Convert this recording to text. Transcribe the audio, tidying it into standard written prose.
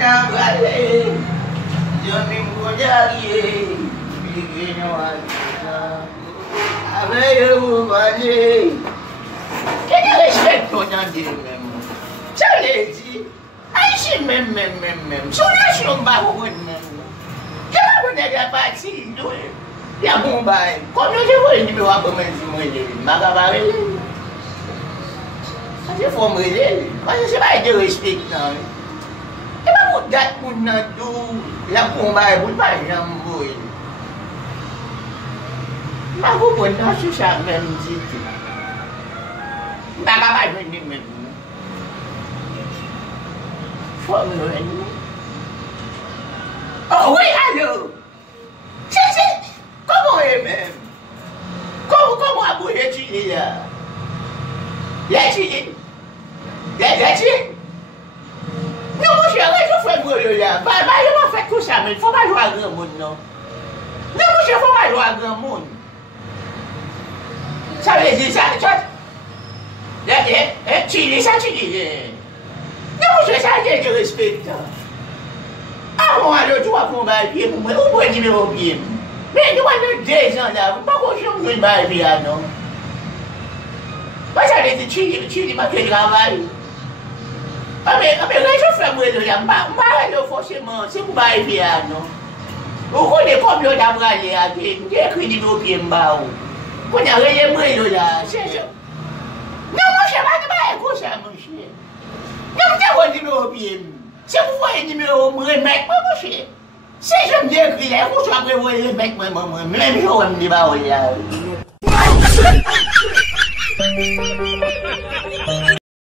Nabale, Domingo Jari, Bigino Alina, Aveio Vale. Quem é respeito na mesmo? Challenge, aí sim mesmo. Só nasce barro mesmo. Já vou negar partido. E a bomba, como eu vou ir meu argumento dele, Magavare. Se for mulher, mas você vai ter respeito não. E vai mudar por nada, já bomba é muito mais jambo. Mas vou botar o chá mesmo de Magavare vender mesmo. For mulher. Oh, oui, allô? Como é mesmo? Como a mulher tira? Letty? Não vou chegar, eu fui mulher lá. Vai, eu vou fazer com o Samuel. Foi mais jogar gamundo, não. Não, você foi mais jogar gamundo. Sabe disso, sabe? Tire. Não, você sabe de respeito. Olha, eu vou comprar aqui, eu vou de meu filho. Vem, não vai 10 anos, não vai continuar com o bairro, não. Mas a gente tira para aquele trabalho. A minha já foi muito já, mas eu fosse irmão, se não vai viar, não. O rolê como eu da Bralha aqui, não tem aqui de meu filho, mal. Quando eu ia muito lá, não vou chamar de bairro, vou chamar, não tem onde de meu filho. Se eu for de meu remédio para você, seja me que é, eu vou chamar o remédio para mamãe, mesmo eu me vai olhar.